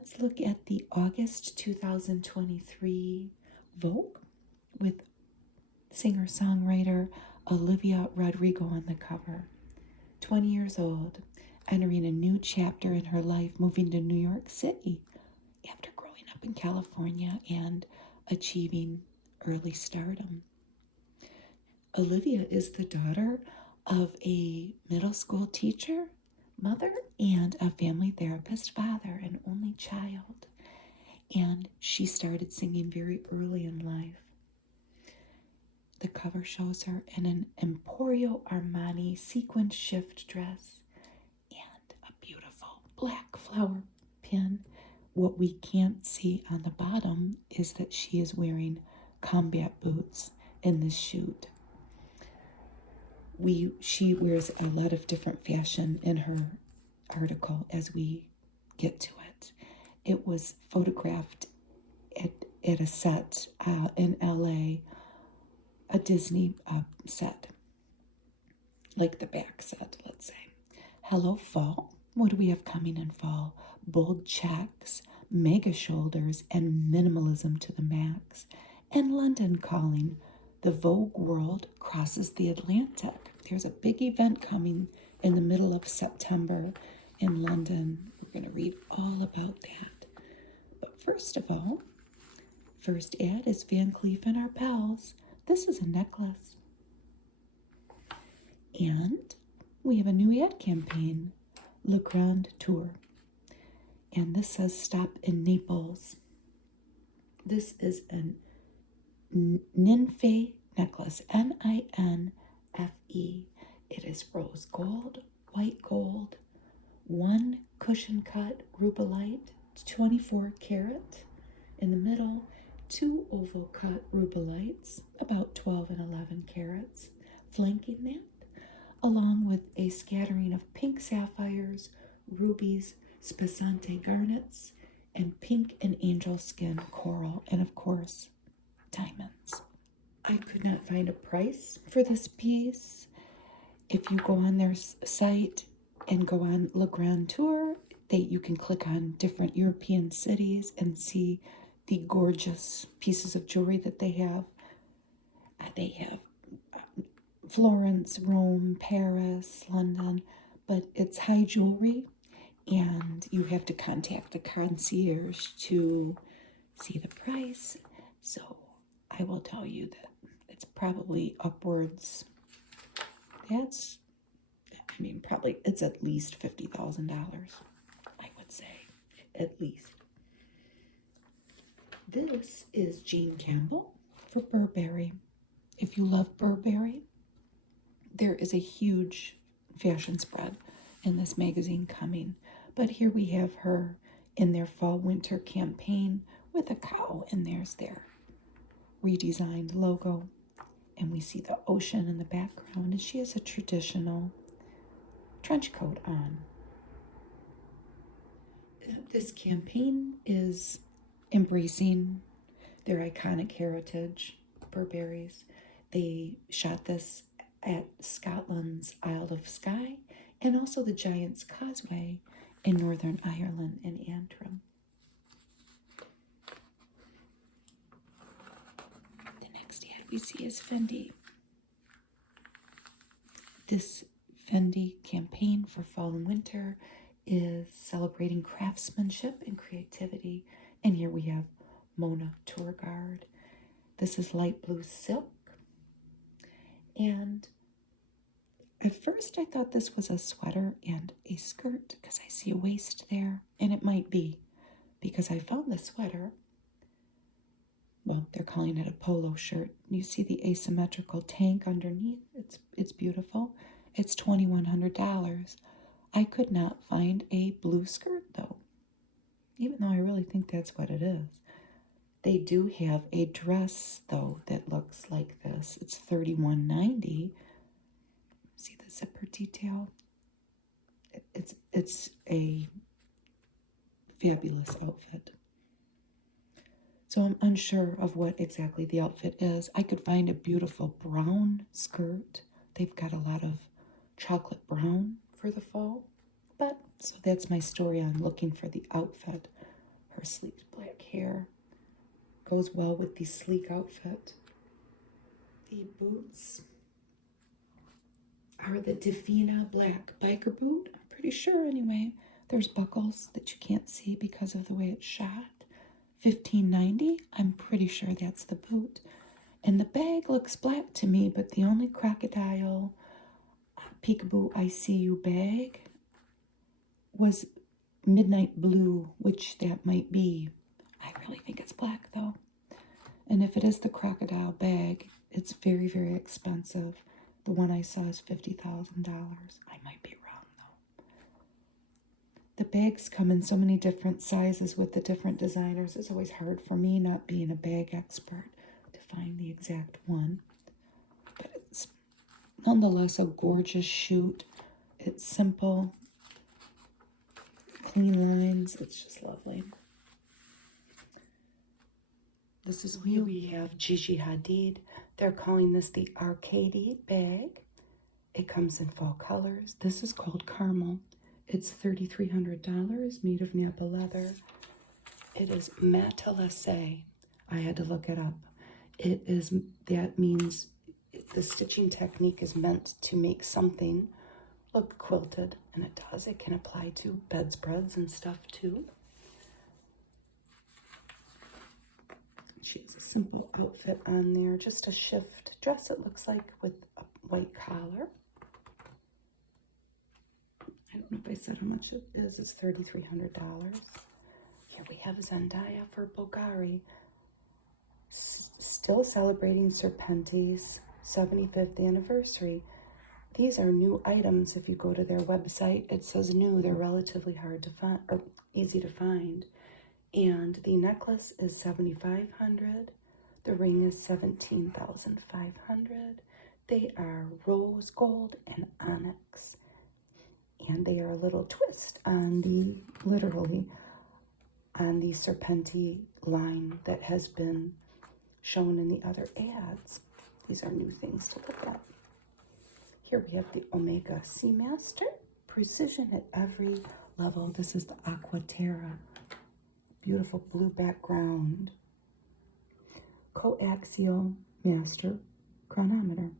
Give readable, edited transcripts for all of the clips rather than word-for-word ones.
let's look at the August 2023 Vogue with singer-songwriter Olivia Rodrigo on the cover. 20 years old, entering a new chapter in her life, moving to New York City after growing up in California and achieving early stardom. Olivia is the daughter of a middle school teacher, mother, and a family therapist father, an only child. And she started singing very early in life. The cover shows her in an Emporio Armani sequin shift dress and a beautiful black flower pin. What we can't see on the bottom is that she is wearing combat boots in this shoot. She wears a lot of different fashion in her article as we get to it. It was photographed at a set in LA, a Disney set, like the back set, let's say. Hello, fall. What do we have coming in fall? Bold checks, mega shoulders, and minimalism to the max. And London calling. The Vogue World crosses the Atlantic. There's a big event coming in the middle of September in London. We're going to read all about that. But first of all, first ad is Van Cleef and Arpels. This is a necklace. And we have a new ad campaign, Le Grand Tour. And this says stop in Naples. This is an Ninfe necklace, Ninfe. It is rose gold, white gold, 1 cushion cut rubellite, 24 karat in the middle, 2 oval cut rubellites, about 12 and 11 carats, flanking that, along with a scattering of pink sapphires, rubies, spessante garnets, and pink and angel skin coral, and of course, diamonds. I could not find a price for this piece. If you go on their site and go on Le Grand Tour, you can click on different European cities and see the gorgeous pieces of jewelry that they have. They have Florence, Rome, Paris, London, but it's high jewelry, and you have to contact the concierge to see the price. So I will tell you that it's probably upwards. Probably it's at least $50,000, I would say, at least. This is Jean Campbell for Burberry. If you love Burberry, there is a huge fashion spread in this magazine coming. But here we have her in their fall-winter campaign with a cow, and there's their redesigned logo. And we see the ocean in the background, and she has a traditional trench coat on. This campaign is embracing their iconic heritage, Burberry's. They shot this at Scotland's Isle of Skye and also the Giant's Causeway in Northern Ireland in Antrim. The next ad we see is Fendi. This Fendi campaign for fall and winter is celebrating craftsmanship and creativity. And here we have Mona Tourguard. This is light blue silk. And at first I thought this was a sweater and a skirt because I see a waist there. And it might be because I found the sweater. Well, they're calling it a polo shirt. You see the asymmetrical tank underneath. It's beautiful. It's $2,100. I could not find a blue skirt though, even though I really think that's what it is. They do have a dress though that looks like this. It's $31.90. See the zipper detail? It's a fabulous outfit. So I'm unsure of what exactly the outfit is. I could find a beautiful brown skirt. They've got a lot of chocolate brown for the fall. But so that's my story on looking for the outfit her sleek black hair. Goes well with the sleek outfit. The boots are the Defina black biker boot. I'm pretty sure anyway. There's buckles that you can't see because of the way it's shot. $15.90. I'm pretty sure that's the boot. And the bag looks black to me, but the only crocodile peekaboo I see you bag was midnight blue, which that might be. I really think it's black though. And if it is the crocodile bag, it's very, very expensive. The one I saw is $50,000. I might be wrong though. The bags come in so many different sizes with the different designers. It's always hard for me, not being a bag expert, to find the exact one. But it's nonetheless a gorgeous shoot. It's simple, clean lines. It's just lovely. This is where we have Gigi Hadid. They're calling this the Arcady bag. It comes in fall colors. This is called Caramel. It's $3,300, made of Napa leather. It is matelassé. I had to look it up. It is, that means the stitching technique is meant to make something look quilted, and it does. It can apply to bedspreads and stuff too. She has a simple outfit on there, just a shift dress, it looks like, with a white collar. I don't know if I said how much it is. It's $3,300. Here we have Zendaya for Bulgari. Still celebrating Serpenti's 75th anniversary. These are new items. If you go to their website, it says new. They're relatively hard to find, or easy to find. And the necklace is $7,500. The ring is $17,500. They are rose gold and onyx. And they are a little twist on the, literally, on the Serpenti line that has been shown in the other ads. These are new things to look at. Here we have the Omega Seamaster. Precision at every level. This is the Aqua Terra. Beautiful blue background. Coaxial master chronometer.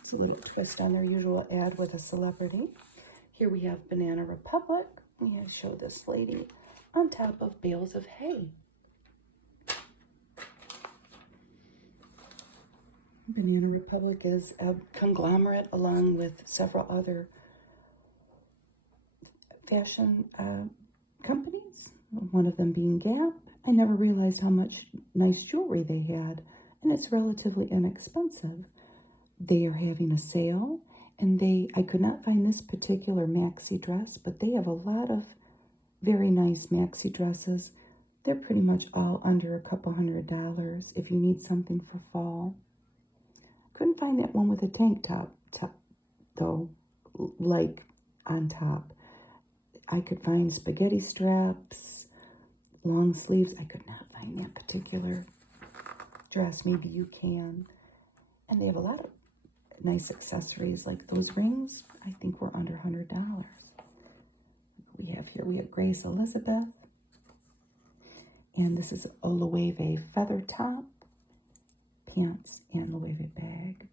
It's a little twist on their usual ad with a celebrity. Here we have Banana Republic. We have show this lady on top of bales of hay. Banana Republic is a conglomerate along with several other fashion companies, one of them being Gap. I never realized how much nice jewelry they had, and it's relatively inexpensive. They are having a sale, and I could not find this particular maxi dress, but they have a lot of very nice maxi dresses. They're pretty much all under a couple $100 if you need something for fall. Couldn't find that one with a tank top though, like on top. I could find spaghetti straps, long sleeves. I could not find that particular dress. Maybe you can. And they have a lot of nice accessories, like those rings, I think were under $100. We have Grace Elizabeth. And this is a Loewe feather top, pants, and Loewe bag.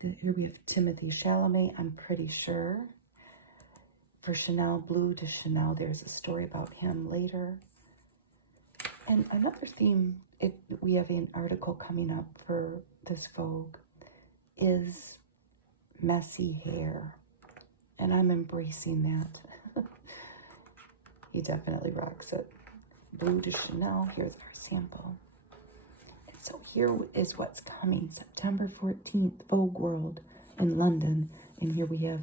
Here we have Timothee Chalamet, I'm pretty sure. For Chanel, Bleu de Chanel, there's a story about him later. And another theme, we have an article coming up for this Vogue, is messy hair. And I'm embracing that. He definitely rocks it. Bleu de Chanel, here's our sample. And so here is what's coming, September 14th, Vogue World in London. And here we have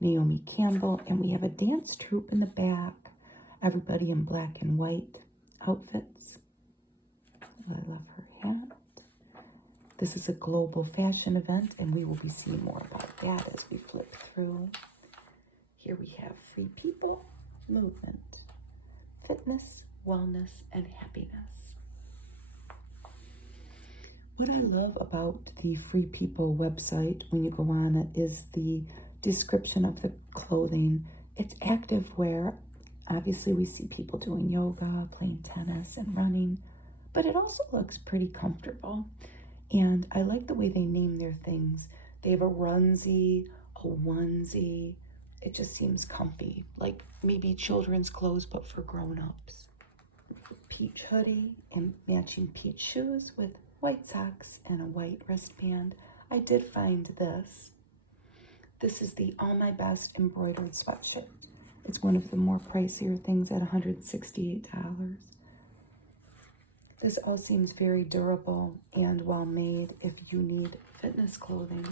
Naomi Campbell, and we have a dance troupe in the back. Everybody in black and white outfits. I love her hat. This is a global fashion event, and we will be seeing more about that as we flip through. Here we have Free People, Movement, Fitness, Wellness, and Happiness. What I love about the Free People website when you go on it is the description of the clothing. It's active wear. Obviously, we see people doing yoga, playing tennis, and running, but it also looks pretty comfortable. And I like the way they name their things. They have a runsie, a onesie. It just seems comfy, like maybe children's clothes, but for grown-ups. Peach hoodie and matching peach shoes with white socks and a white wristband. I did find this. This is the All My Best embroidered sweatshirt. It's one of the more pricier things at $168. This all seems very durable and well made if you need fitness clothing.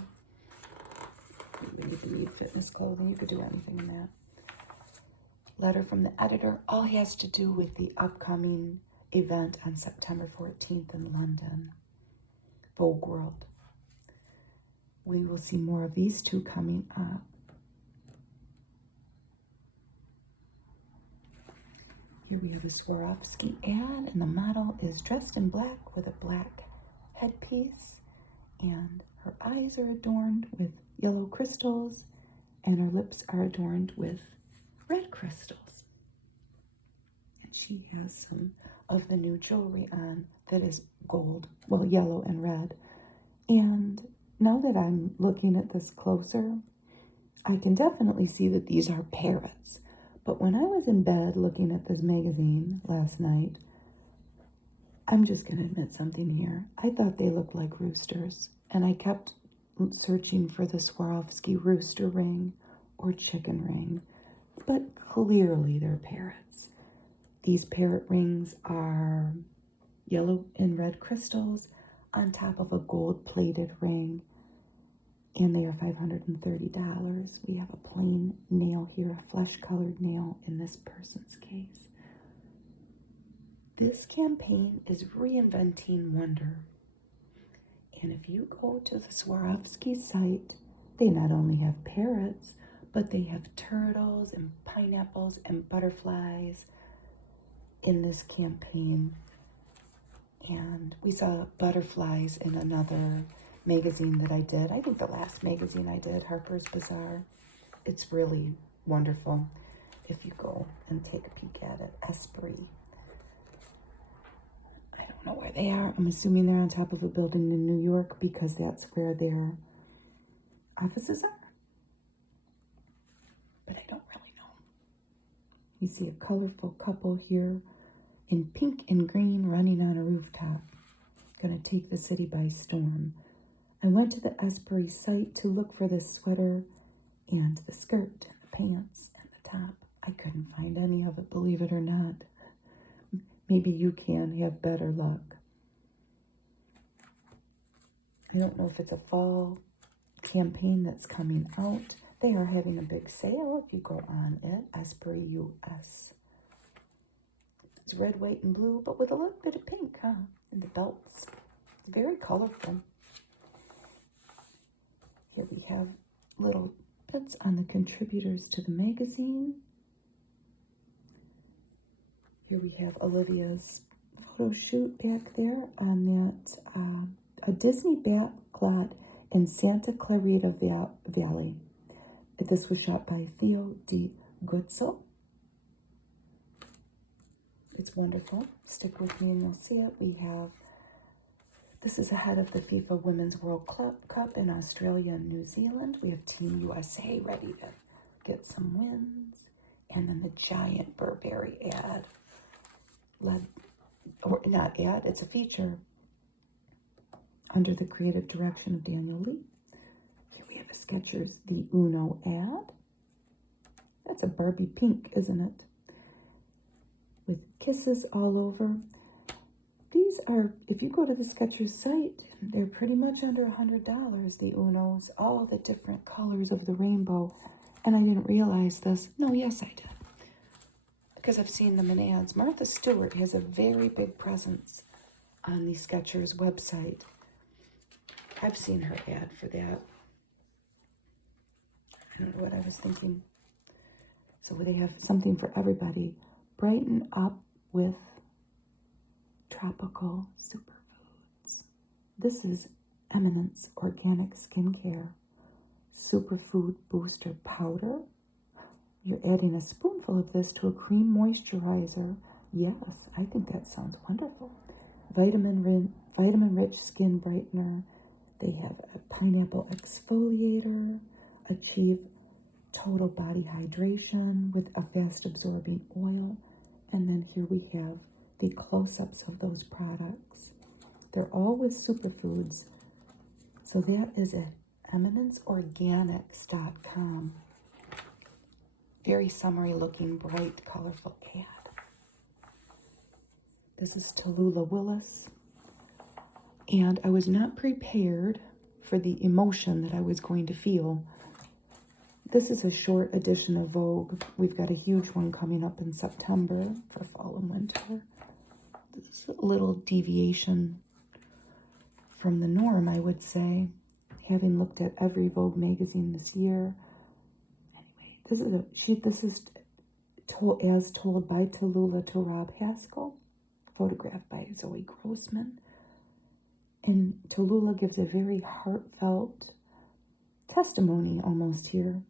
If you need fitness clothing, you could do anything in that. Letter from the editor, all has to do with the upcoming event on September 14th in London, Vogue World. We will see more of these two coming up. Here we have a Swarovski ad, and the model is dressed in black with a black headpiece, and her eyes are adorned with yellow crystals, and her lips are adorned with red crystals. And she has some of the new jewelry on that is gold, well, yellow and red. And now that I'm looking at this closer, I can definitely see that these are parrots. But when I was in bed looking at this magazine last night, I'm just going to admit something here. I thought they looked like roosters, and I kept searching for the Swarovski rooster ring or chicken ring, but clearly they're parrots. These parrot rings are yellow and red crystals on top of a gold-plated ring, and they are $530. We have a plain nail here, a flesh-colored nail in this person's case. This campaign is reinventing wonder. And if you go to the Swarovski site, they not only have parrots, but they have turtles and pineapples and butterflies in this campaign. And we saw butterflies in another magazine that I did. I think the last magazine I did, Harper's Bazaar. It's really wonderful if you go and take a peek at it. Esprit. I don't know where they are. I'm assuming they're on top of a building in New York because that's where their offices are. But I don't really know. You see a colorful couple here in pink and green running on a rooftop. Gonna take the city by storm. I went to the Esprit site to look for this sweater and the skirt and the pants and the top. I couldn't find any of it, believe it or not. Maybe you can have better luck. I don't know if it's a fall campaign that's coming out. They are having a big sale if you go on it, Esprit US. It's red, white, and blue, but with a little bit of pink, huh? And the belts. It's very colorful. Here we have little bits on the contributors to the magazine. Here we have Olivia's photo shoot back there on that, a Disney backlot in Santa Clarita Valley. This was shot by Theo Di Guzzo. It's wonderful. Stick with me and you'll see it. We have, this is ahead of the FIFA Women's World Cup in Australia and New Zealand. We have Team USA ready to get some wins. And then the giant Burberry ad. It's a feature under the creative direction of Daniel Lee. Here we have a Skechers The Uno ad. That's a Barbie pink, isn't it? With kisses all over. These are, if you go to the Skechers site, they're pretty much under $100. The Unos, all the different colors of the rainbow. And I didn't realize this. No, yes, I did. Because I've seen them in ads. Martha Stewart has a very big presence on the Skechers website. I've seen her ad for that. I don't know what I was thinking. So they have something for everybody. Brighten up with tropical superfoods. This is Eminence Organic Skincare Superfood Booster Powder. You're adding a spoonful of this to a cream moisturizer. Yes, I think that sounds wonderful. Vitamin-rich skin brightener. They have a pineapple exfoliator. Achieve total body hydration with a fast-absorbing oil. And then here we have the close-ups of those products. They're all with superfoods. So that is at eminenceorganics.com. Very summery looking, bright, colorful ad. This is Tallulah Willis. And I was not prepared for the emotion that I was going to feel. This is a short edition of Vogue. We've got a huge one coming up in September for fall and winter. This is a little deviation from the norm, I would say, having looked at every Vogue magazine this year. Anyway, this is as told by Tallulah to Rob Haskell, photographed by Zoe Grossman. And Tallulah gives a very heartfelt testimony almost here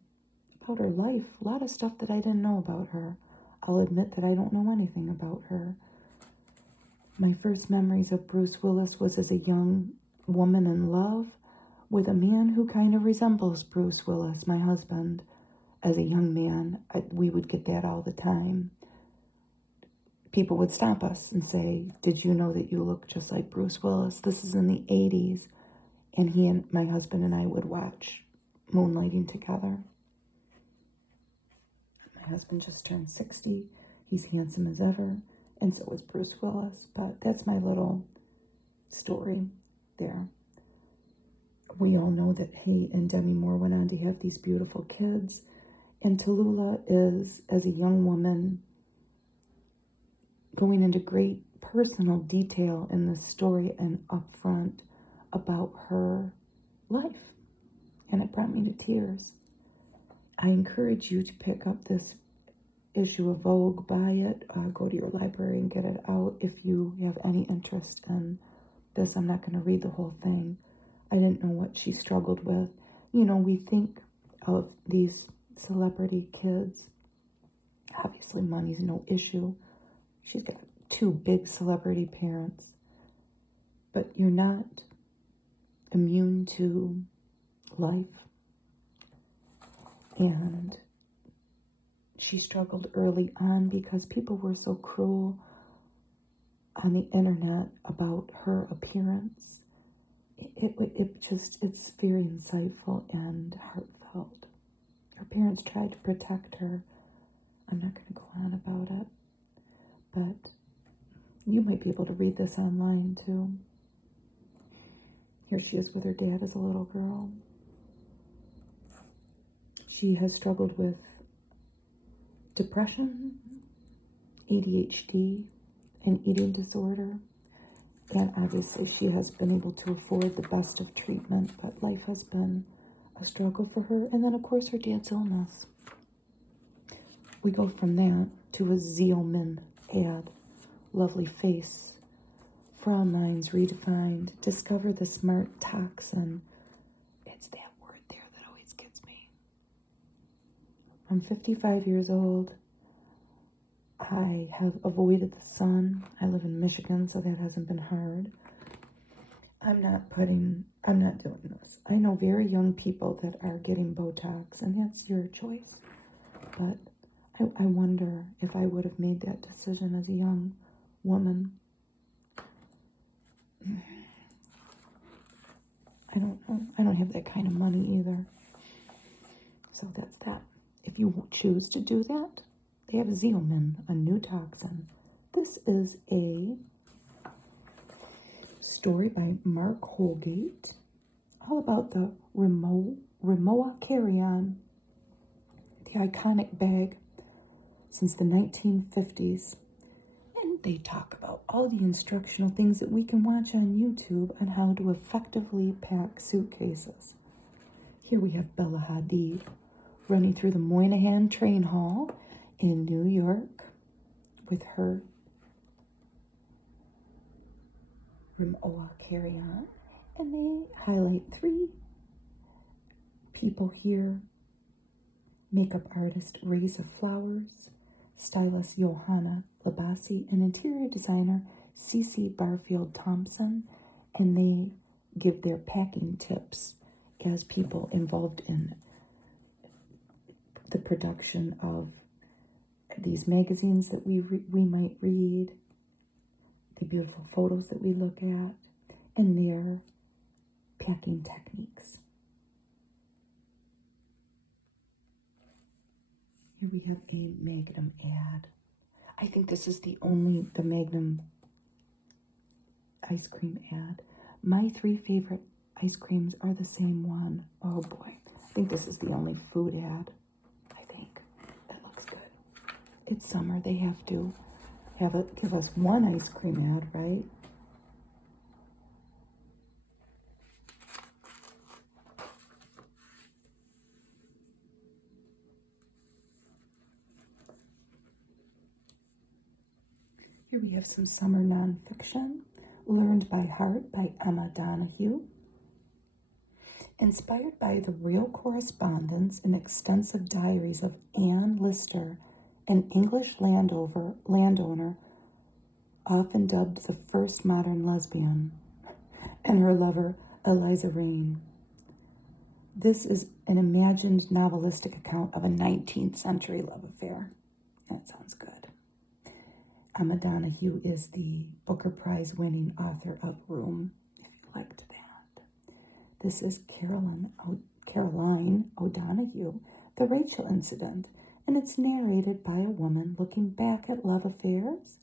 about her life. A lot of stuff that I didn't know about her. I'll admit that I don't know anything about her. My first memories of Bruce Willis was as a young woman in love with a man who kind of resembles Bruce Willis, my husband. As a young man, we would get that all the time. People would stop us and say, "Did you know that you look just like Bruce Willis?" This is in the 80s. And he and my husband and I would watch Moonlighting together. My husband just turned 60. He's handsome as ever. And so is Bruce Willis. But that's my little story there. We all know that he and Demi Moore went on to have these beautiful kids. And Tallulah is, as a young woman, going into great personal detail in this story and upfront about her life. And it brought me to tears. I encourage you to pick up this issue of Vogue, buy it, go to your library and get it out if you have any interest in this. I'm not going to read the whole thing. I didn't know what she struggled with. You know, we think of these celebrity kids. Obviously, money's no issue. She's got 2 big celebrity parents. But you're not immune to life. And she struggled early on because people were so cruel on the internet about her appearance. It's very insightful and heartfelt. Her parents tried to protect her. I'm not going to go on about it. But you might be able to read this online too. Here she is with her dad as a little girl. She has struggled with depression, ADHD, and eating disorder. And obviously she has been able to afford the best of treatment, but life has been a struggle for her. And then, of course, her dad's illness. We go from that to a Zealman ad. Lovely face. Frown lines redefined. Discover the smart toxin. It's that word there that always gets me. I'm 55 years old. I have avoided the sun. I live in Michigan, so that hasn't been hard. I'm not doing this. I know very young people that are getting Botox, and that's your choice. But I wonder if I would have made that decision as a young woman. I don't know. I don't have that kind of money either. So that's that. If you choose to do that, they have Zealman, a new toxin. This is a story by Mark Holgate, all about the Rimowa carry-on, the iconic bag since the 1950s. And they talk about all the instructional things that we can watch on YouTube on how to effectively pack suitcases. Here we have Bella Hadid running through the Moynihan Train Hall in New York with her Rimowa carry-on. And they highlight 3 people here: makeup artist Reza Flowers, stylist Johanna Labasi, and interior designer Cece Barfield Thompson. And they give their packing tips as people involved in the production of these magazines that we might read, the beautiful photos that we look at, and their packing techniques. Here we have a Magnum ad. I think this is the Magnum ice cream ad. My 3 favorite ice creams are the same one. Oh boy. I think this is the only food ad. I think. That looks good. It's summer. They have to give us one ice cream ad, right? Here we have some summer nonfiction. Learned by Heart by Emma Donoghue. Inspired by the real correspondence and extensive diaries of Anne Lister, an English landowner, often dubbed the first modern lesbian, and her lover, Eliza Rain. This is an imagined novelistic account of a 19th century love affair. That sounds good. Emma Donoghue is the Booker Prize winning author of Room, if you liked that. This is Caroline O'Donoghue, The Rachel Incident, and it's narrated by a woman looking back at love affairs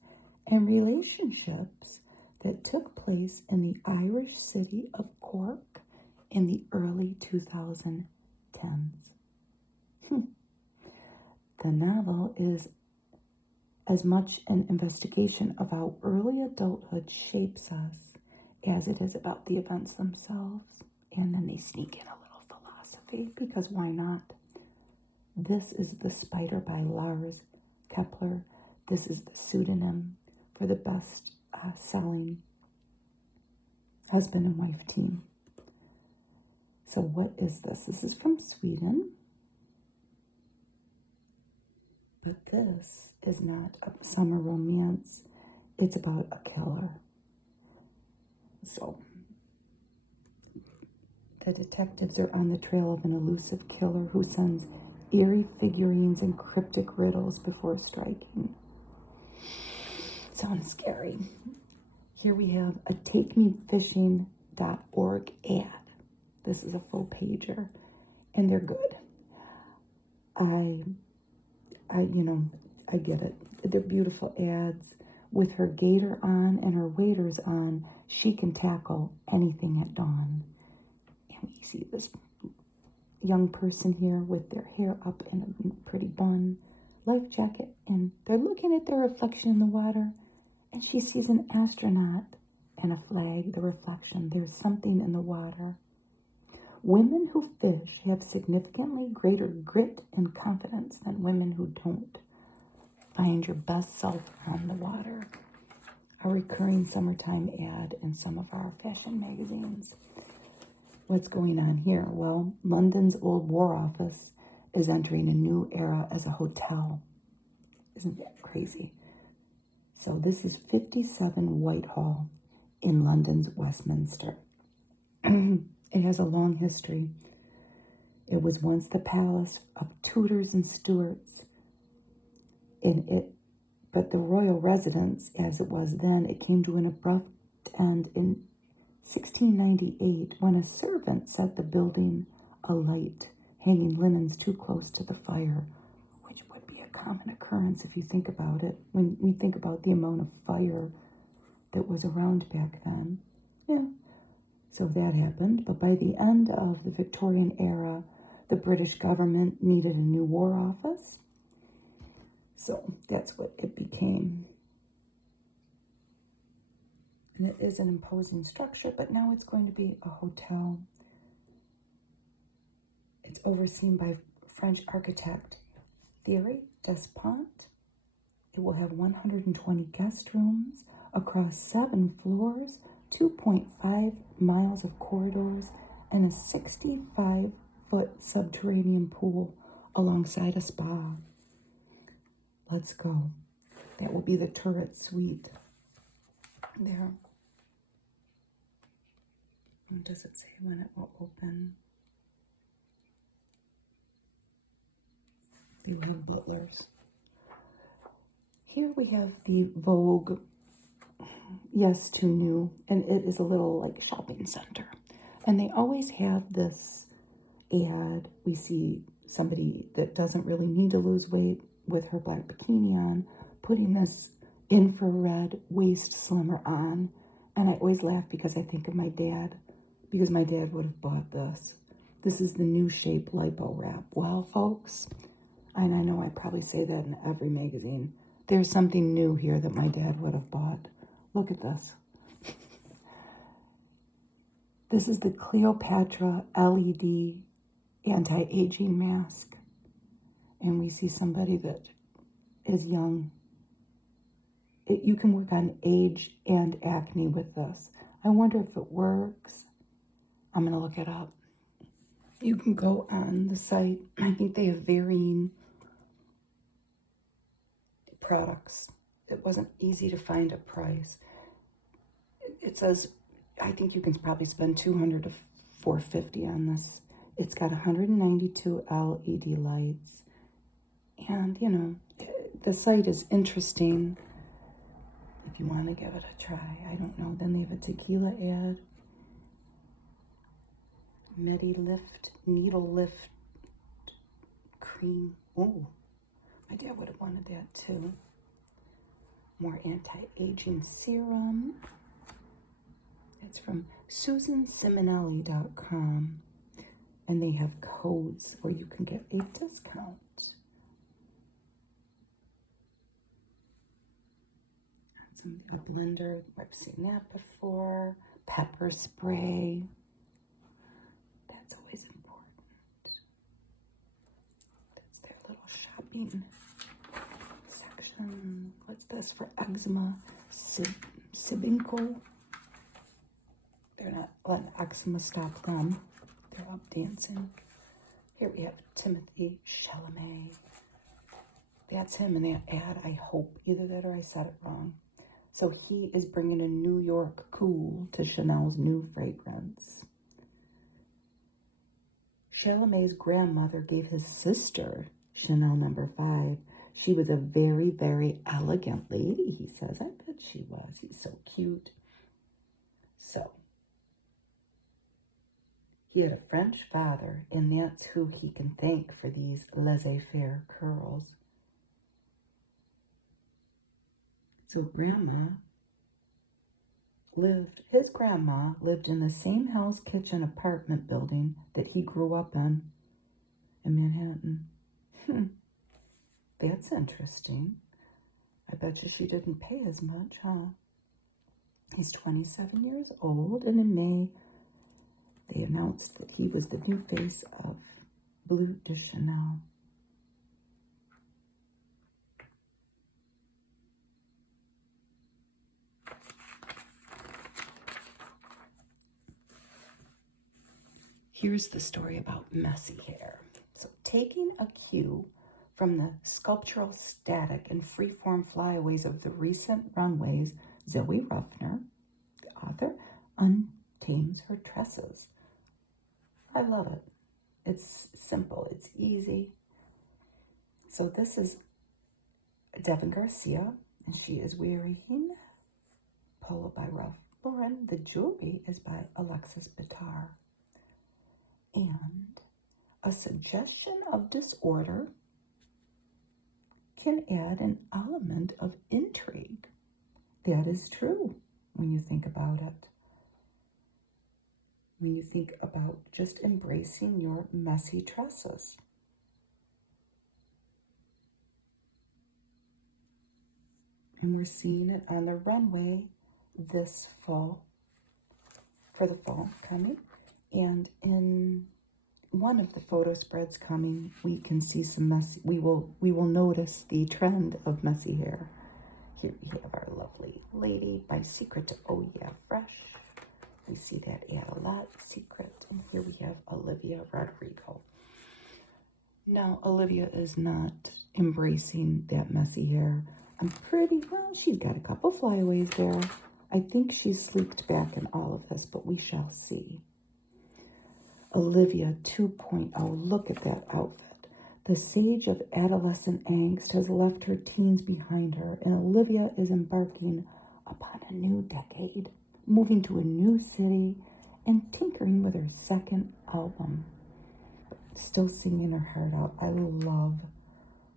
and relationships that took place in the Irish city of Cork in the early 2010s. The novel is as much an investigation of how early adulthood shapes us as it is about the events themselves. And then they sneak in a little philosophy, because why not? This is The Spider by Lars Kepler. This is the pseudonym for the best selling husband and wife team. So what is this? This is from Sweden. But this is not a summer romance. It's about a killer. So the detectives are on the trail of an elusive killer who sends eerie figurines and cryptic riddles before striking. Sounds scary. Here we have a takemefishing.org ad. This is a full pager, and they're good. I get it. They're beautiful ads. With her gaiter on and her waders on, she can tackle anything at dawn. And we see this young person here with their hair up in a pretty bun, life jacket, and they're looking at their reflection in the water, and she sees an astronaut and a flag, the reflection. There's something in the water. Women who fish have significantly greater grit and confidence than women who don't. Find your best self on the water. A recurring summertime ad in some of our fashion magazines. What's going on here? Well, London's old War Office is entering a new era as a hotel. Isn't that crazy? So this is 57 Whitehall in London's Westminster. It has a long history. It was once the palace of Tudors and Stuarts. But the royal residence, as it was then, it came to an abrupt end in 1698 when a servant set the building alight, hanging linens too close to the fire, which would be a common occurrence if you think about it, when we think about the amount of fire that was around back then. Yeah. So that happened, but by the end of the Victorian era, the British government needed a new war office. So that's what it became. And it is an imposing structure, but now it's going to be a hotel. It's overseen by French architect Thierry Despont. It will have 120 guest rooms across 7 floors 2.5 miles of corridors, and a 65-foot subterranean pool alongside a spa. Let's go. That will be the turret suite. There. And does it say when it will open? The little butlers. Here we have the Vogue Yes to New, and it is a little like shopping center. And they always have this ad. We see somebody that doesn't really need to lose weight with her black bikini on, putting this infrared waist slimmer on. And I always laugh because I think of my dad, because my dad would have bought this. This is the New Shape Lipo Wrap. Well, folks, and I know I probably say that in every magazine, there's something new here that my dad would have bought. Look at this. This is the Cleopatra LED anti-aging mask. And we see somebody that is young. You can work on age and acne with this. I wonder if it works. I'm going to look it up. You can go on the site. I think they have varying products. It wasn't easy to find a price. It says, I think you can probably spend $200 to $450 on this. It's got 192 LED lights. And, you know, the site is interesting if you want to give it a try. I don't know. Then they have a tequila ad. Medi Lift, Needle Lift Cream. Oh, my dad would have wanted that too. More anti-aging serum. It's from SusanSimonelli.com. And they have codes where you can get a discount. A blender. I've seen that before. Pepper spray. That's always important. That's their little shopping section. What's this for eczema? Sibinco. They're not letting eczema stop them. They're up dancing. Here we have Timothee Chalamet. That's him in that ad, I hope. Either that or I said it wrong. So he is bringing a New York cool to Chanel's new fragrance. Chalamet's grandmother gave his sister Chanel No. 5. She was a very, very elegant lady, he says. I bet she was. He's so cute. So, he had a French father, and that's who he can thank for these laissez-faire curls. So his grandma lived in the same house, kitchen, apartment building that he grew up in Manhattan. That's interesting. I bet you she didn't pay as much, huh? He's 27 years old, and in May, they announced that he was the new face of Bleu de Chanel. Here's the story about messy hair. So taking a cue from the sculptural static and freeform flyaways of the recent runways, Zoe Ruffner, the author, untames her tresses. I love it. It's simple. It's easy. So this is Devin Garcia, and she is wearing Polo by Ralph Lauren. The jewelry is by Alexis Bitar. And a suggestion of disorder can add an element of intrigue. That is true when you think about it. When you think about just embracing your messy tresses. And we're seeing it on the runway this fall, for the fall coming. And in one of the photo spreads coming, we can see some messy, we will notice the trend of messy hair. Here we have our lovely lady by Secret to Oh Yeah Fresh. see that ad a lot. Secret. And here we have Olivia Rodrigo. Now, Olivia is not embracing that messy hair. Well, she's got a couple flyaways there. I think she's sleeked back in all of this, but we shall see. Olivia 2.0, look at that outfit. The sage of adolescent angst has left her teens behind her, and Olivia is embarking upon a new decade, moving to a new city and tinkering with her second album. Still singing her heart out. I love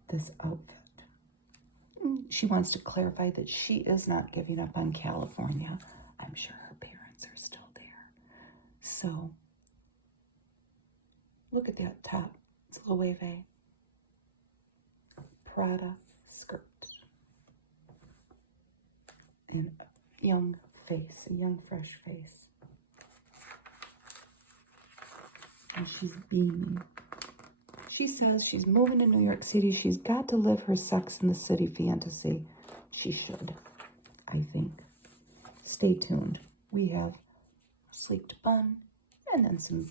this outfit. She wants to clarify that she is not giving up on California. I'm sure her parents are still there. So, look at that top. It's a Loewe Prada skirt. And a young face, a young, fresh face. And she's beaming. She says she's moving to New York City. She's got to live her Sex in the City fantasy. She should, I think. Stay tuned. We have a sleeked bun and then some,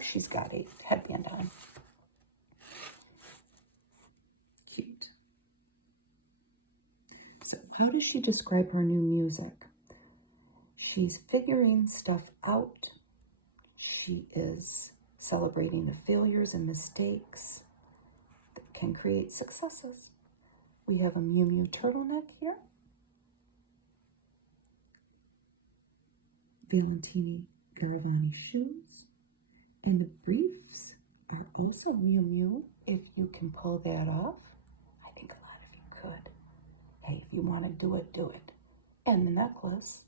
she's got a headband on. Cute. So how does she describe her new music? She's figuring stuff out. She is celebrating the failures and mistakes that can create successes. We have a Miu Miu turtleneck here. Valentini Garavani shoes. And the briefs are also Miu Miu, if you can pull that off. I think a lot of you could. Hey, if you want to do it, do it. And the necklace,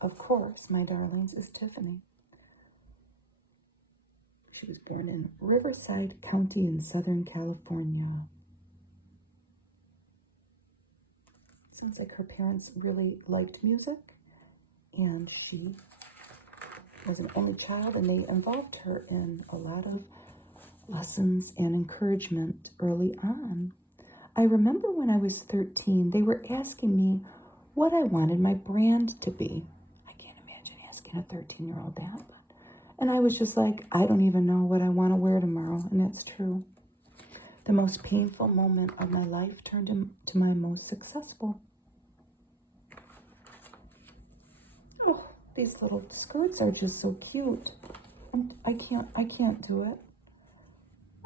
of course, my darlings, is Tiffany. She was born in Riverside County in Southern California. Sounds like her parents really liked music, and she was an only child, and they involved her in a lot of lessons and encouragement early on. I remember when I was 13, they were asking me what I wanted my brand to be. I can't imagine asking a 13-year-old that. And I was just like, I don't even know what I want to wear tomorrow. And that's true. The most painful moment of my life turned into my most successful. Oh, these little skirts are just so cute. I can't do it.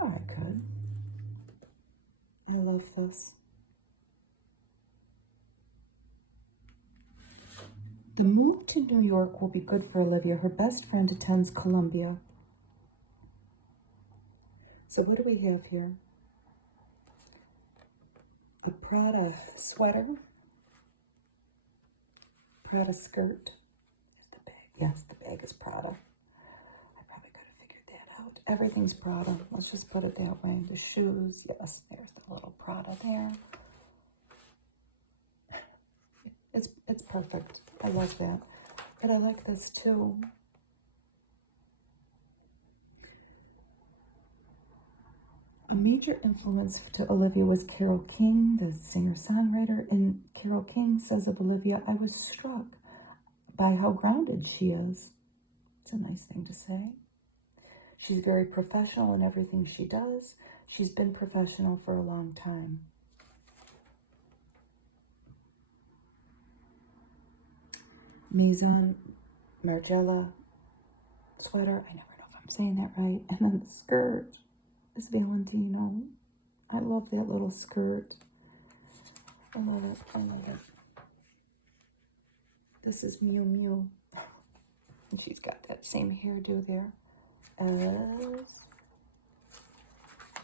Oh, I could. I love this. The move to New York will be good for Olivia. Her best friend attends Columbia. So what do we have here? A Prada sweater. Prada skirt. Is the bag? Yes, the bag is Prada. I probably could have figured that out. Everything's Prada. Let's just put it that way. The shoes, yes, there's the little Prada there. It's perfect. I love that. And I like this too. A major influence to Olivia was Carole King, the singer-songwriter. And Carole King says of Olivia, I was struck by how grounded she is. It's a nice thing to say. She's very professional in everything she does. She's been professional for a long time. Maison Margiela sweater. I never know if I'm saying that right. And then the skirt is Valentino. I love that little skirt. I love it. I love it. This is Miu Miu. And she's got that same hairdo there as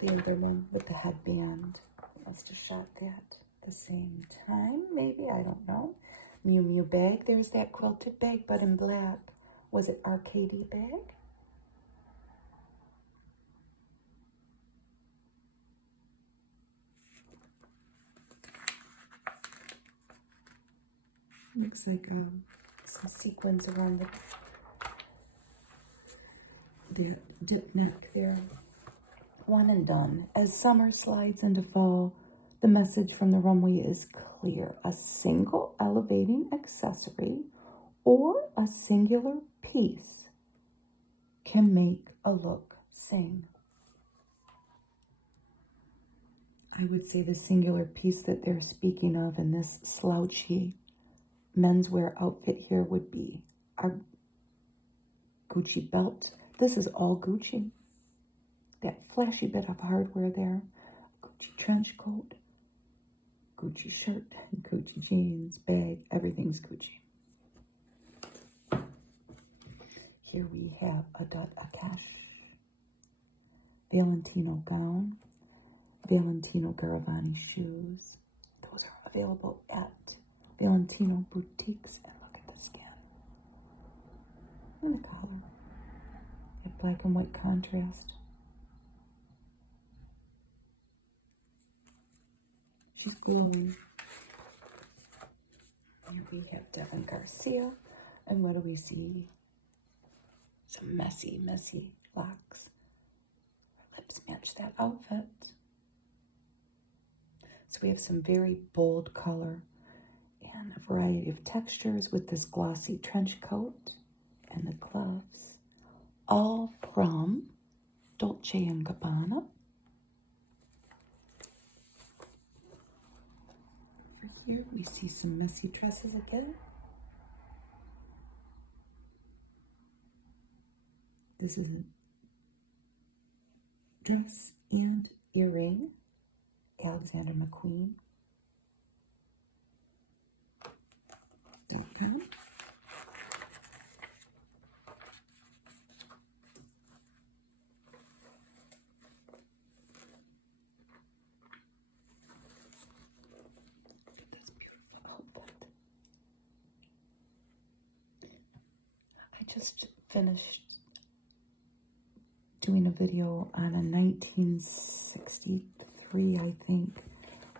the other one with the headband. Must have shot that at the same time, maybe. I don't know. Miu Miu bag. There's that quilted bag, but in black. Was it Arcady bag? Looks like some sequins around the dip neck there. One and done. As summer slides into fall, the message from the runway is clear. A single elevating accessory or a singular piece can make a look sing. I would say the singular piece that they're speaking of in this slouchy menswear outfit here would be our Gucci belt. This is all Gucci. That flashy bit of hardware there. Gucci trench coat, Gucci shirt, Gucci jeans, bag, everything's Gucci. Here we have a Akash Valentino gown, Valentino Garavani shoes. Those are available at Valentino boutiques. And look at the skin and the collar. That black and white contrast. She's glowing. Here we have Devin Garcia. And what do we see? Some messy, messy locks. Her lips match that outfit. So we have some very bold color and a variety of textures with this glossy trench coat and the gloves. All from Dolce & Gabbana. Here we see some messy dresses again. This is a dress and earring, Alexander McQueen. .com. I just finished doing a video on a 1963, I think,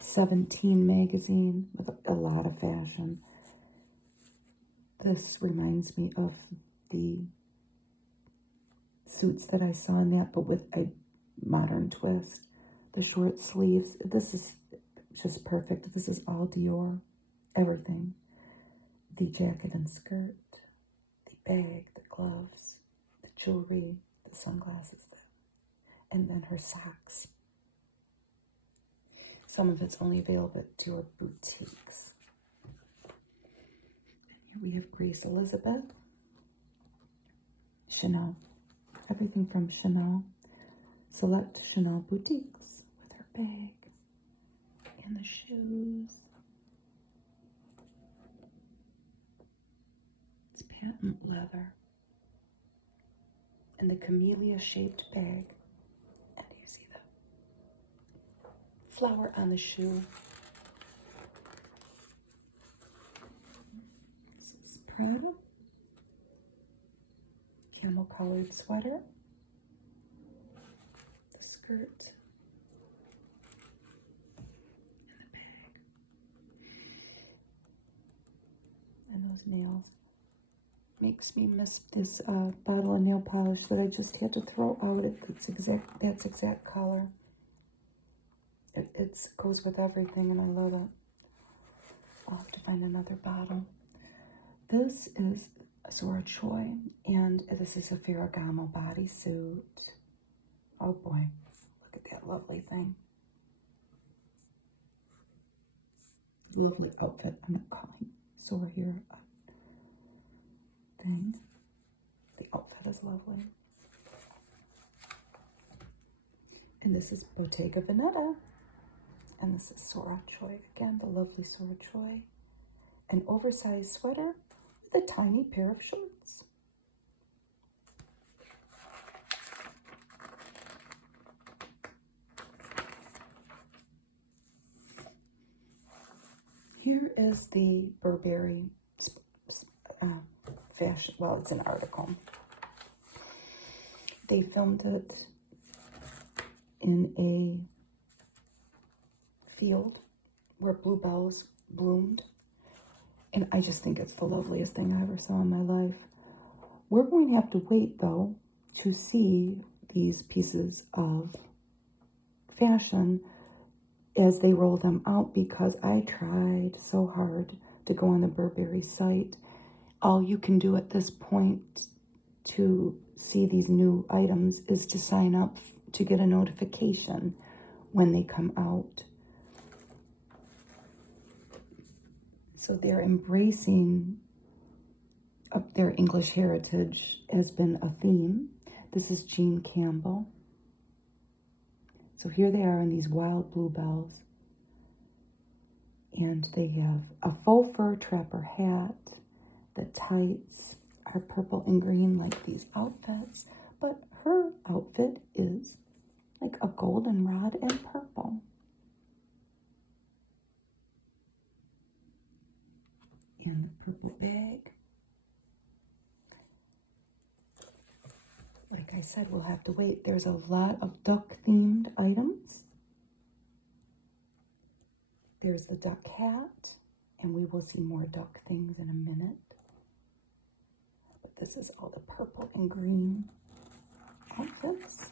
17 magazine with a lot of fashion. This reminds me of the suits that I saw in that, but with a modern twist. The short sleeves. This is just perfect. This is all Dior. Everything. The jacket and skirt. Bag, the gloves, the jewelry, the sunglasses, and then her socks. Some of it's only available at Dior boutiques. And here we have Grace Elizabeth, Chanel, everything from Chanel, select Chanel boutiques with her bag and the shoes. Patent leather and the camellia-shaped bag, and you see the flower on the shoe. This is Prada, camel-colored sweater, the skirt, and the bag, and those nails. Makes me miss this bottle of nail polish that I just had to throw out. That's exact color. It goes with everything, and I love it. I'll have to find another bottle. This is Zora Choi, and this is a Ferragamo bodysuit. Oh boy, look at that lovely thing. Lovely outfit. I'm not calling Zora here. Thing. The outfit is lovely. And this is Bottega Veneta. And this is Zora Choi. Again, the lovely Zora Choi. An oversized sweater with a tiny pair of shorts. Here is the Burberry fashion. Well, it's an article. They filmed it in a field where bluebells bloomed. And I just think it's the loveliest thing I ever saw in my life. We're going to have to wait, though, to see these pieces of fashion as they roll them out, because I tried so hard to go on the Burberry site. all you can do at this point to see these new items is to sign up to get a notification when they come out. So they're embracing their English heritage has been a theme. This is Jean Campbell. So here they are in these wild bluebells. And they have a faux fur trapper hat. The tights are purple and green like these outfits. But her outfit is like a goldenrod and purple. And the purple bag. Like I said, we'll have to wait. There's a lot of duck-themed items. There's the duck hat, and we will see more duck things in a minute. But this is all the purple and green outfits.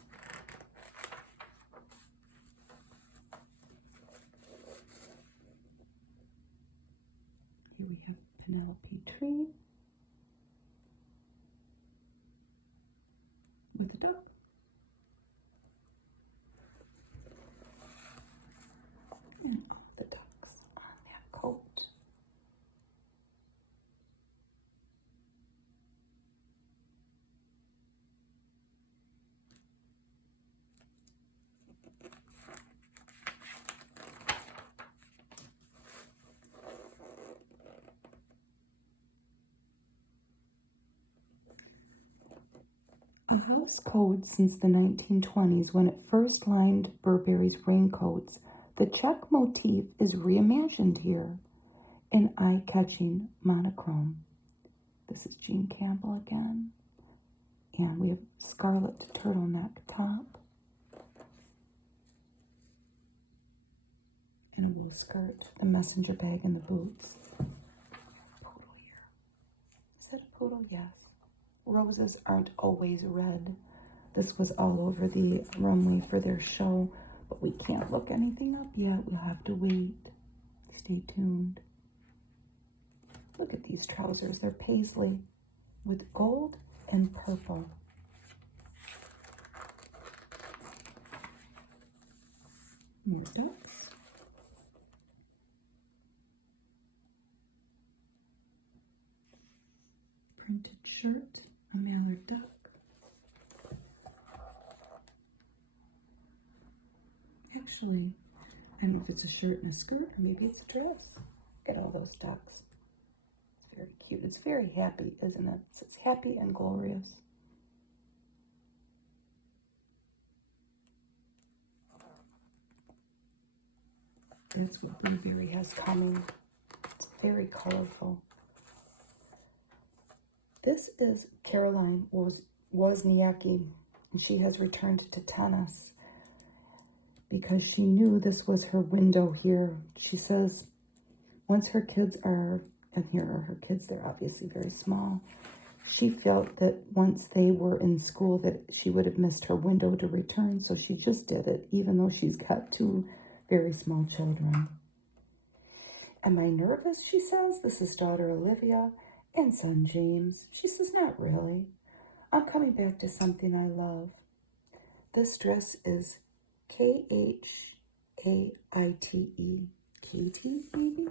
Here we have Penelope Tree with the duck. And all the ducks on that coat. A house code since the 1920s, when it first lined Burberry's raincoats, the check motif is reimagined here in eye-catching monochrome. This is Jean Campbell again. And we have scarlet turtleneck top. And a blue skirt, the messenger bag, and the boots. Poodle here. Is that a poodle? Yes. Roses aren't always red. This was all over the runway for their show, but we can't look anything up yet. We'll have to wait. Stay tuned. Look at these trousers. They're paisley with gold and purple. More ducks. Printed shirt. A mallard duck. Actually, I don't know if it's a shirt and a skirt or maybe it's a dress. Look at all those ducks. It's very cute. It's very happy, isn't it? It says happy and glorious. That's what Burberry has coming. It's very colorful. This is Caroline Wozniacki, and she has returned to tennis because she knew this was her window here. She says once her kids are, and here are her kids, they're obviously very small, she felt that once they were in school that she would have missed her window to return, so she just did it, even though she's got two very small children. Am I nervous, she says? This is daughter Olivia. And son James. She says, not really. I'm coming back to something I love. This dress is Khaite, cutie, maybe?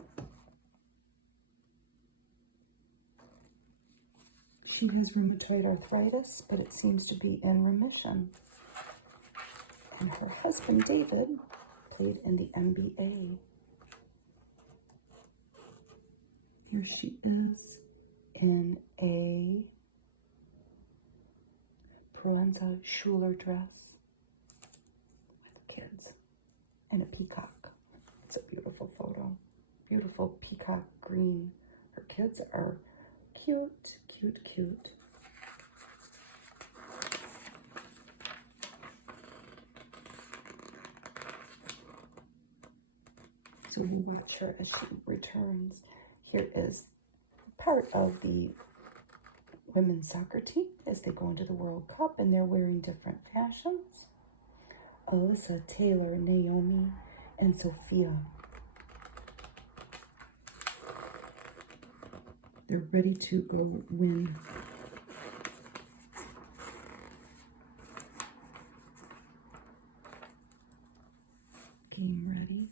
She has rheumatoid arthritis, but it seems to be in remission. And her husband, David, played in the NBA. Here she is in a Proenza Schuler dress with kids and a peacock. It's a beautiful photo. Beautiful peacock green. Her kids are cute, cute, cute. So we'll watch her as she returns. Here is part of the women's soccer team as they go into the World Cup, and they're wearing different fashions. Alyssa, Taylor, Naomi, and Sophia. They're ready to go win. Game ready.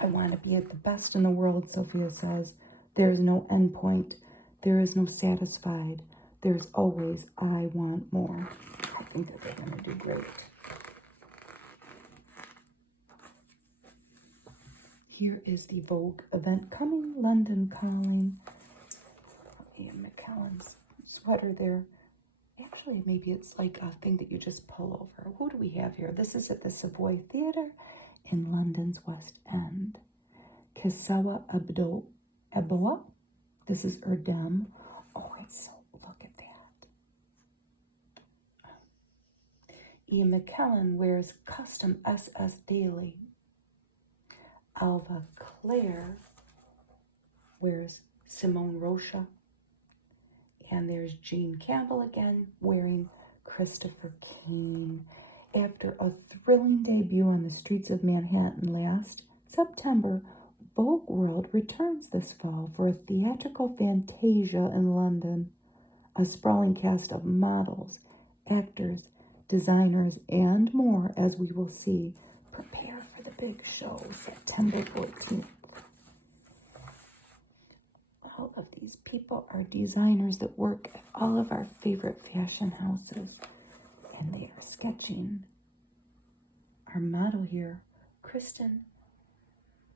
I want to be at the best in the world, Sophia says. There is no end point. There is no satisfied. There's always, I want more. I think that they're going to do great. Here is the Vogue event coming, London calling. Ian McKellen's sweater there. Actually, maybe it's like a thing that you just pull over. Who do we have here? This is at the Savoy Theatre in London's West End. Kesawa Eboa. This is Erdem. Oh, it's so, look at that. Ian McKellen wears custom SS Daily. Alva Claire wears Simone Rocha. And there's Jean Campbell again wearing Christopher Kane. After a thrilling debut on the streets of Manhattan last September, Vogue World returns this fall for a theatrical fantasia in London. A sprawling cast of models, actors, designers, and more, as we will see. Prepare for the big show, September 14th. All of these people are designers that work at all of our favorite fashion houses. And they are sketching our model here, Kristen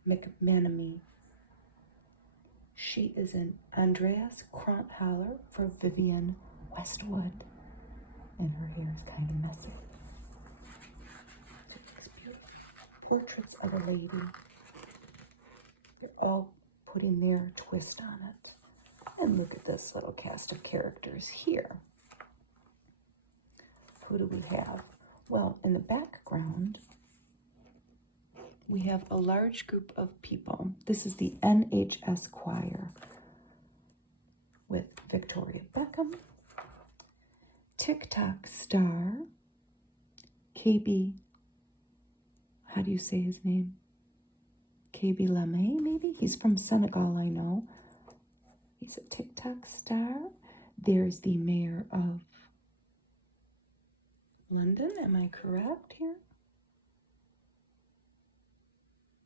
McManamy. She is an Andreas Kranthaler for Vivienne Westwood. And her hair is kind of messy. It's beautiful. Portraits of a lady. They're all putting their twist on it. And look at this little cast of characters here. Who do we have? Well, in the background, we have a large group of people. This is the NHS choir with Victoria Beckham, TikTok star, KB, how do you say his name? KB Lame, maybe? He's from Senegal, I know. He's a TikTok star. There's the mayor of London, am I correct here?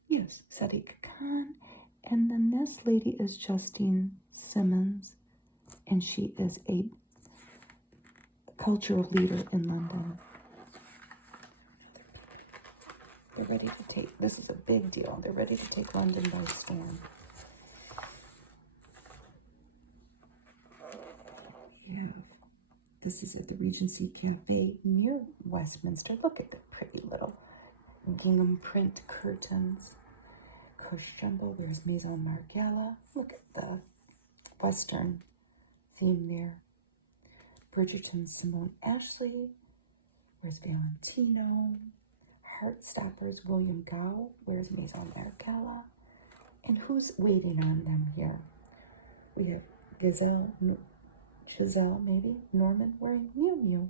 Yes, Sadiq Khan. And then this lady is Justine Simmons, and she is a cultural leader in London. They're ready to take, this is a big deal. They're ready to take London by storm. Yeah, this is at the Regency Cafe near Westminster. Look at the pretty little gingham print curtains. Cush Jumbo, there's Maison Margiela. Look at the Western theme there. Bridgerton Simone Ashley. Where's Valentino? Heartstoppers William Gow. Where's Maison Margiela? And who's waiting on them here? We have Giselle maybe, Norman wearing Miu Miu.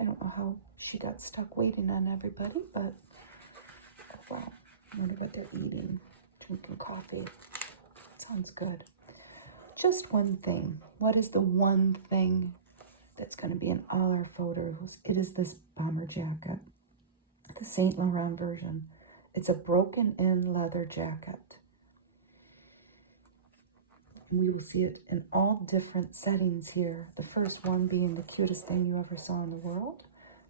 I don't know how she got stuck waiting on everybody, but oh well. I wonder what they're eating, drinking coffee. Sounds good. Just one thing. What is the one thing that's going to be in all our photos? It is this bomber jacket, the Saint Laurent version. It's a broken-in leather jacket. And we will see it in all different settings here. The first one being the cutest thing you ever saw in the world.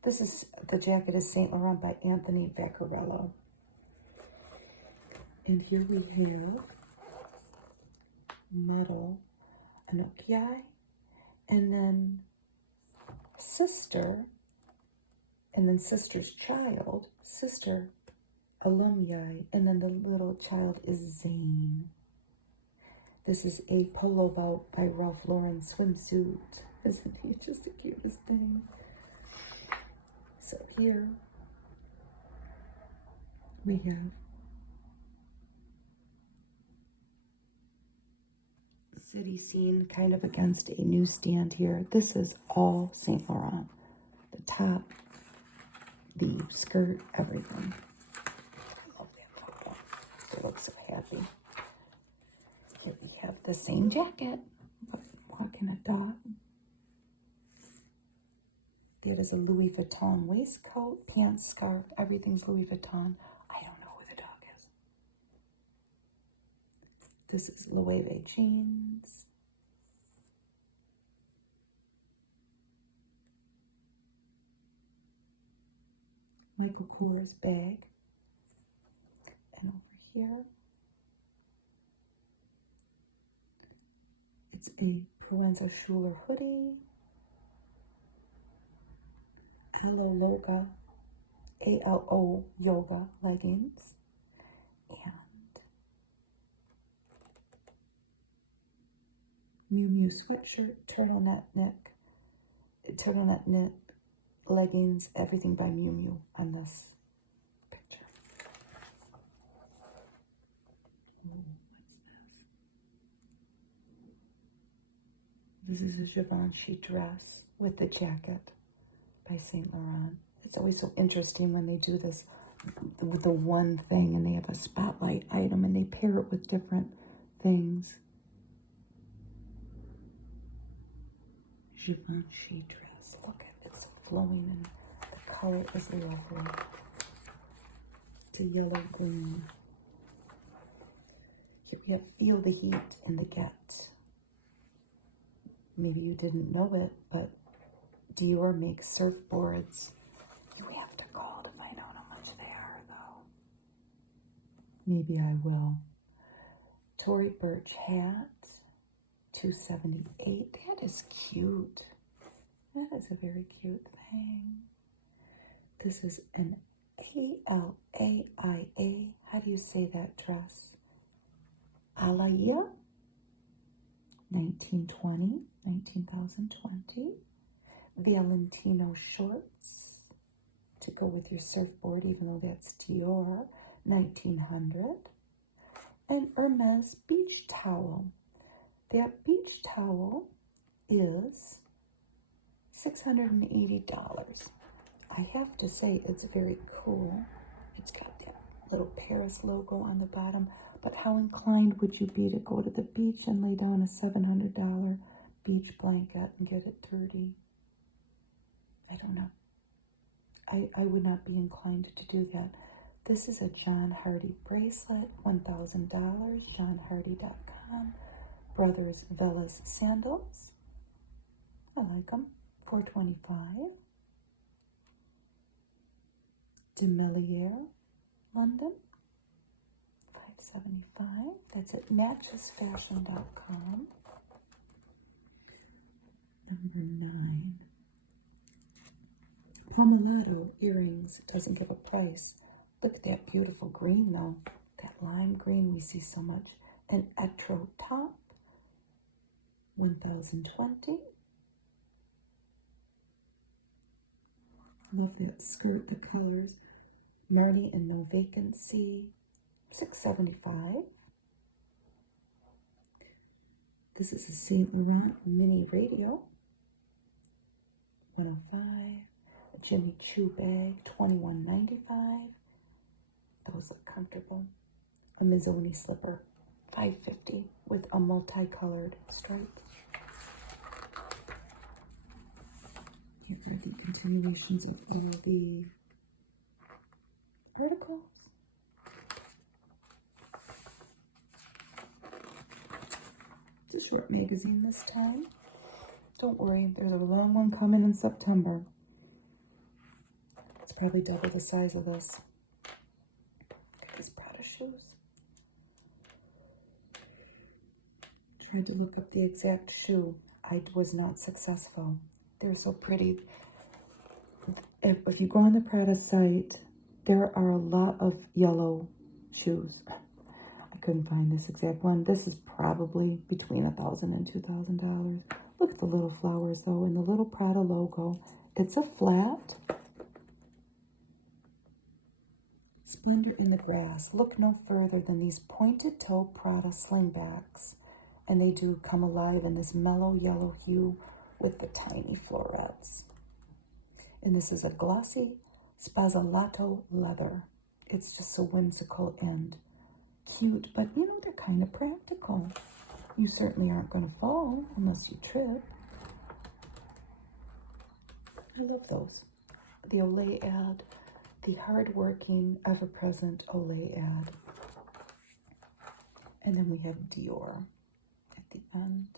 The jacket is Saint Laurent by Anthony Vaccarello. And here we have model Anokiai, and then sister, and then sister's child, sister Alumni, and then the little child is Zane. This is a polo bout by Ralph Lauren swimsuit. Isn't he just the cutest thing? So here we have city scene kind of against a newsstand here. This is all Saint Laurent. The top, the skirt, everything. I love that photo. They look so happy. Here we have the same jacket, but walking a dog. That is a Louis Vuitton waistcoat, pants, scarf, everything's Louis Vuitton. I don't know who the dog is. This is Loewe jeans. Michael Kors bag. And over here, it's a Proenza Schuler hoodie. ALO yoga leggings. And Miu Miu sweatshirt, turtleneck knit leggings, everything by Miu Miu on this picture. Ooh, what's this? This is a Givenchy dress with the jacket by Saint Laurent. It's always so interesting when they do this with the one thing and they have a spotlight item and they pair it with different things. Givenchy dress. Look at it. It's flowing and the color is lovely. It's a yellow green. Here we have Feel the Heat in the Get. Maybe you didn't know it, but Dior makes surfboards. You have to call to find out how much they are, though. Maybe I will. Tory Burch hat, $278. That is cute. That is a very cute thing. This is an ALAIA. How do you say that dress? Alaya, 1920. Valentino shorts to go with your surfboard, even though that's Dior, 1900. And Hermes beach towel. That beach towel is $680. I have to say it's very cool. It's got that little Paris logo on the bottom. But how inclined would you be to go to the beach and lay down a $700 beach blanket and get it dirty? I don't know. I would not be inclined to do that. This is a John Hardy bracelet, $1,000, johnhardy.com. Brothers Velas sandals. I like them, $425. De Meliere, London, $575. That's at matchesfashion.com. Number 9. Pomellato earrings. Doesn't give a price. Look at that beautiful green, though. That lime green we see so much. An Etro top, $1,020. Love that skirt, the colors. Marnie and No Vacancy, $675. This is a Saint Laurent mini radio, $105. A Jimmy Choo bag, $21.95. Those look comfortable. A Mazzoni slipper, $550 with a multicolored stripe. You've got the continuations of all the articles. It's a short magazine this time. Don't worry, there's a long one coming in September. It's probably double the size of this. Look at these Prada shoes. Tried to look up the exact shoe. I was not successful. They're so pretty. If you go on the Prada site, there are a lot of yellow shoes. I couldn't find this exact one. This is probably between $1,000 and $2,000. Look at the little flowers, though, and the little Prada logo. It's a flat. Splendor in the Grass. Look no further than these pointed toe Prada slingbacks. And they do come alive in this mellow yellow hue with the tiny florets. And this is a glossy Spazzolato leather. It's just so whimsical and cute, but you know, they're kind of practical. You certainly aren't going to fall unless you trip. I love those. The Olay ad, the hard-working, ever-present Olay ad. And then we have Dior at the end.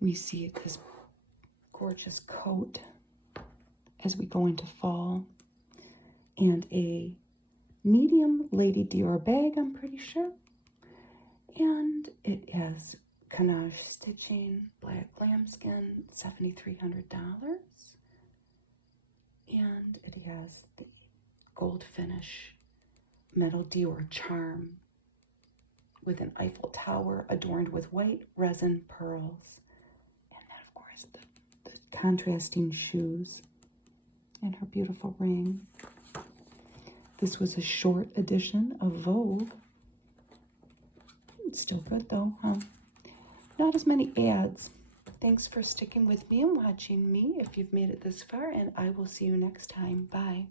We see this gorgeous coat as we go into fall. And a medium Lady Dior bag, I'm pretty sure. And it has Canache stitching, black lambskin, $7,300. And it has the gold finish metal Dior charm with an Eiffel Tower adorned with white resin pearls. And then, of course, the contrasting shoes and her beautiful ring. This was a short edition of Vogue. It's still good though, huh? Not as many ads. Thanks for sticking with me and watching me if you've made it this far, and I will see you next time. Bye.